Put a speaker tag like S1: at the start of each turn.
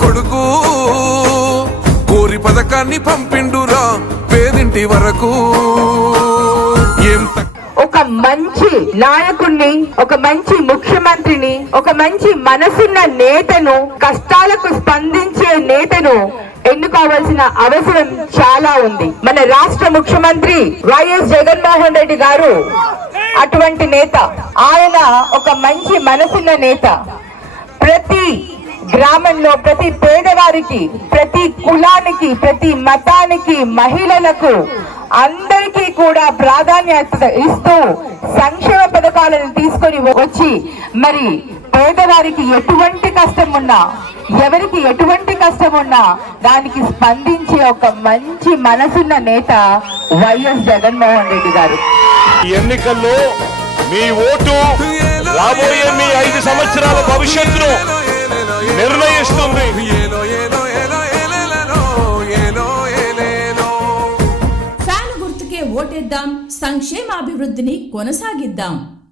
S1: కొడుకు. కోరి పథకాన్ని పంపిండురా పేదింటి వరకు. ఏం
S2: ఒక మంచి నాయకుణ్ణి ఒక మంచి ముఖ్యమంత్రిని ఒక మంచి మనసున్న నేతను కష్టాలకు స్పందించే నేతను ఎన్నుకోవాల్సిన అవసరం చాలా ఉంది. మన రాష్ట్ర ముఖ్యమంత్రి వైఎస్ జగన్మోహన్ రెడ్డి గారు అటువంటి నేత. ఆయన ఒక మంచి మనసున్న నేత. ప్రతి గ్రామంలో ప్రతి పేదవారికి ప్రతి కులానికి ప్రతి మతానికి మహిళలకు అందరికీ కూడా ప్రాధాన్యత ఇస్తూ సంక్షేమ పథకాలను తీసుకొని వచ్చి మరి పేదవారికి ఎటువంటి కష్టం ఉన్నా ఎవరికి ఎటువంటి కష్టం ఉన్నా దానికి స్పందించే ఒక మంచి మనసున్న నేత వైఎస్ జగన్మోహన్ రెడ్డి గారు.
S3: ఎన్నికల్లో మీ ఓటు రాబోయే మీ ఐదు సంవత్సరాల భవిష్యత్తును నిర్ణయిస్తుంది.
S4: ఫ్యాన్ గుర్తుకే ఓటేద్దాం సంక్షేమాభివృద్ధిని కొనసాగిద్దాం.